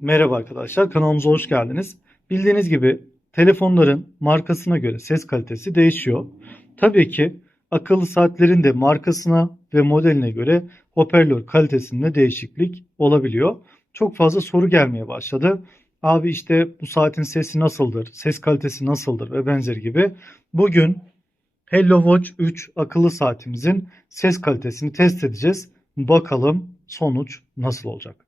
Merhaba arkadaşlar, kanalımıza hoş geldiniz. Bildiğiniz gibi telefonların markasına göre ses kalitesi değişiyor. Tabii ki akıllı saatlerin de markasına ve modeline göre hoparlör kalitesinde değişiklik olabiliyor. Çok fazla soru gelmeye başladı. Abi işte bu saatin sesi nasıldır, ses kalitesi nasıldır ve benzeri gibi. Bugün Hello Watch 3 akıllı saatimizin ses kalitesini test edeceğiz. Bakalım sonuç nasıl olacak.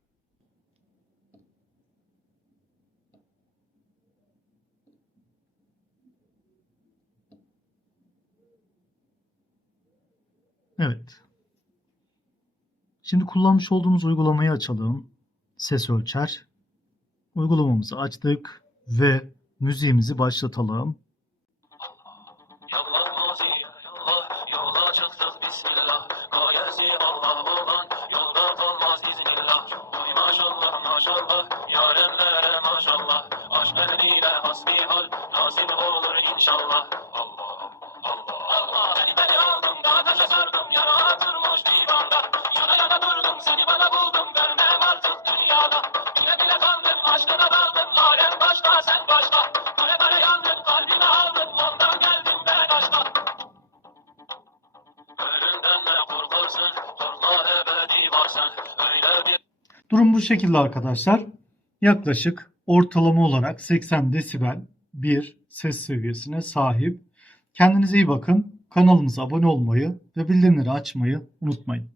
Evet. Şimdi kullanmış olduğumuz uygulamayı açalım. Ses ölçer. Uygulamamızı açtık ve müziğimizi başlatalım. Yallah mazi, yallah, yola çıktık maşallah yarenlere maşallah. Aşk ehliyle hasbihal, nasip olur inşallah. Allah, Allah, Allah. Beni aldım, da taşa sardım, yara atırmış divanda. Yana yana durdum, seni bana buldum, görmem artık dünyada. Bile bile kandım, aşkına daldım, alem başka, sen başka. Böyle böyle yandım, kalbime aldım, ondan geldim ben aşka. Ölümden ne korkarsın, korkma ebedi varsın. Durum bu şekilde arkadaşlar. Yaklaşık ortalama olarak 80 desibel bir ses seviyesine sahip. Kendinize iyi bakın. Kanalımıza abone olmayı ve bildirimleri açmayı unutmayın.